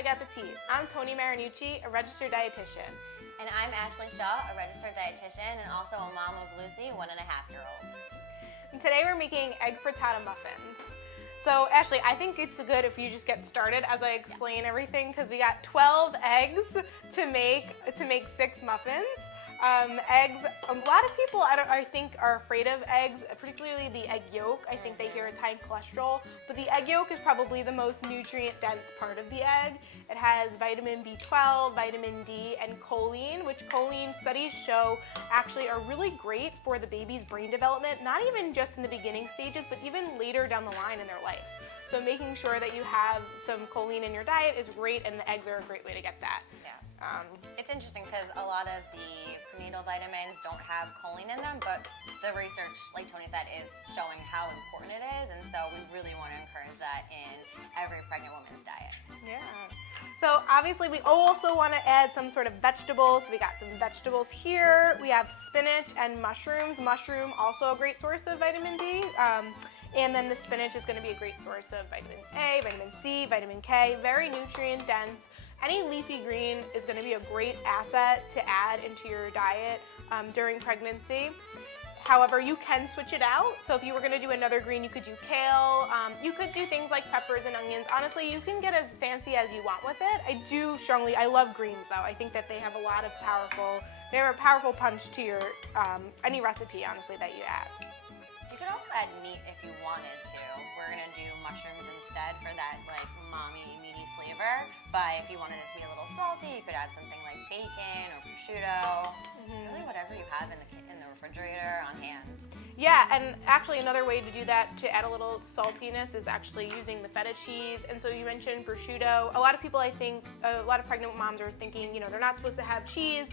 Egg Appetit. I'm Toni Marinucci, a registered dietitian. And I'm Ashley Shaw, a registered dietitian and also a mom of Lucy, 1.5-year-old. And today we're making Egg Frittata Muffins. So Ashley, I think it's good if you just get started as I explain everything, because we got 12 eggs to make 6 muffins. Eggs, a lot of people I think are afraid of eggs, particularly the egg yolk. I think they hear it's high in cholesterol, but the egg yolk is probably the most nutrient dense part of the egg. It has vitamin B12, vitamin D, and choline, which choline studies show actually are really great for the baby's brain development, not even just in the beginning stages, but even later down the line in their life. So making sure that you have some choline in your diet is great, and the eggs are a great way to get that. Yeah. It's interesting because a lot of the prenatal vitamins don't have choline in them, but the research, like Toni said, is showing how important it is, and so we really want to encourage that in every pregnant woman's diet. Yeah. So obviously we also want to add some sort of vegetables. We got some vegetables here. We have spinach and mushrooms. Mushroom, also a great source of vitamin D. And then the spinach is going to be a great source of vitamin A, vitamin C, vitamin K, very nutrient dense. Any leafy green is going to be a great asset to add into your diet during pregnancy. However, you can switch it out. So if you were going to do another green, you could do kale. You could do things like peppers and onions. Honestly, you can get as fancy as you want with it. I love greens though. I think that they have a powerful punch to your any recipe, honestly, that you add. You could also add meat if you wanted to. We're going to do mushrooms instead for that like mommy, meaty flavor. But if you wanted it to be a little salty, you could add something like bacon or prosciutto. Really whatever you have in the refrigerator on hand. Yeah, and actually another way to do that, to add a little saltiness, is actually using the feta cheese. And so you mentioned prosciutto. A lot of people, I think, a lot of pregnant moms are thinking, they're not supposed to have cheese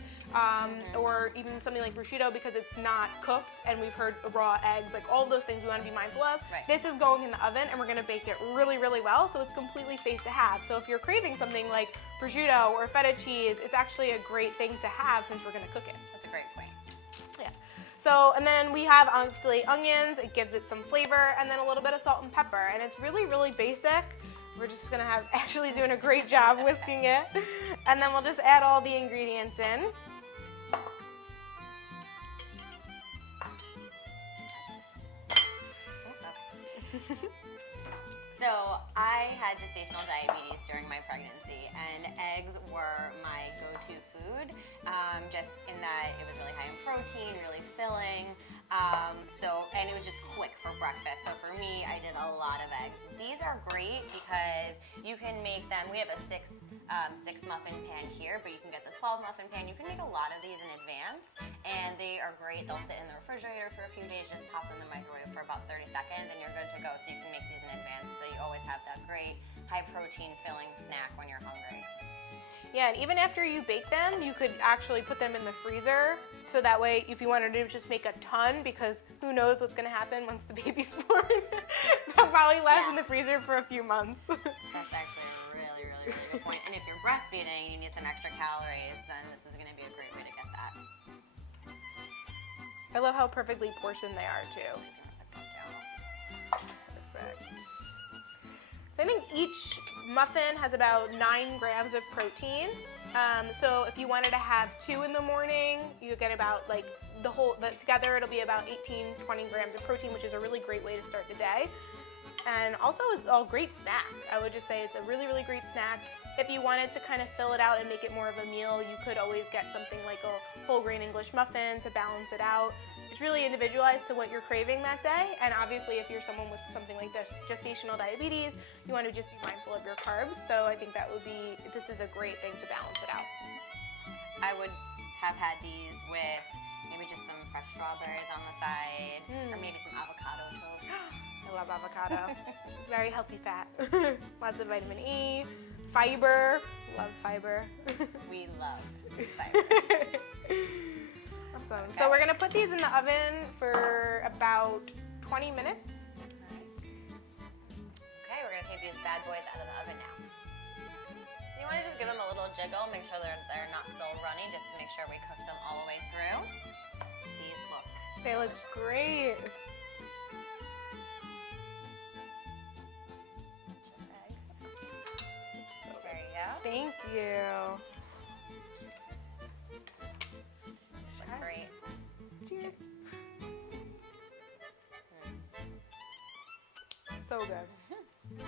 or even something like prosciutto because it's not cooked, and we've heard raw eggs, like all of those things we want to be mindful of. Right. This is going in the oven, and we're going to bake it really, really well, so it's completely safe to have. So if you're craving something like prosciutto or feta cheese, it's actually a great thing to have since we're going to cook it. That's a great point. Yeah. So, and then we have obviously onions, it gives it some flavor, and then a little bit of salt and pepper, and it's really, really basic. We're just gonna have Ashley doing a great job whisking it, and then we'll just add all the ingredients in. So I had gestational diabetes during my pregnancy, and eggs were my go-to food, just in that it was really high in protein, really filling, and it was just quick for breakfast. So for me, I did a lot of eggs. These are great because you can make them. We have a six muffin pan here, but you can get the 12 muffin pan. You can make a lot of these in advance, and they are great. They'll sit in the refrigerator for a few days. Just pop in the microwave for about 30 seconds, and you're good to go. So you can make these in advance, so you always have that great high protein filling snack when you're hungry. Yeah, and even after you bake them, you could actually put them in the freezer, so that way if you wanted to just make a ton, because who knows what's going to happen once the baby's born. They'll probably last in the freezer for a few months. That's actually a really, really, really good point. And if you're breastfeeding, you need some extra calories, then this is going to be a great way to get that. I love how perfectly portioned they are too. Perfect. So I think each muffin has about 9 grams of protein. So if you wanted to have 2 in the morning, you get about together it'll be about 18-20 grams of protein, which is a really great way to start the day. And also a great snack. I would just say it's a really, really great snack. If you wanted to kind of fill it out and make it more of a meal, you could always get something like a whole grain English muffin to balance it out. It's really individualized to what you're craving that day, and obviously if you're someone with something like gestational diabetes, you want to just be mindful of your carbs, so I think this is a great thing to balance it out. I would have had these with maybe just some fresh strawberries on the side, or maybe some avocado toast. I love avocado. Very healthy fat. Lots of vitamin E, fiber. Love fiber. We love fiber. Awesome. Okay. So we're going to put these in the oven for about 20 minutes. Okay, we're going to take these bad boys out of the oven now. So you want to just give them a little jiggle, make sure they're not still runny, just to make sure we cook them all the way through. These look They look great. There you go. Thank you. Looks great. Cheers. So good.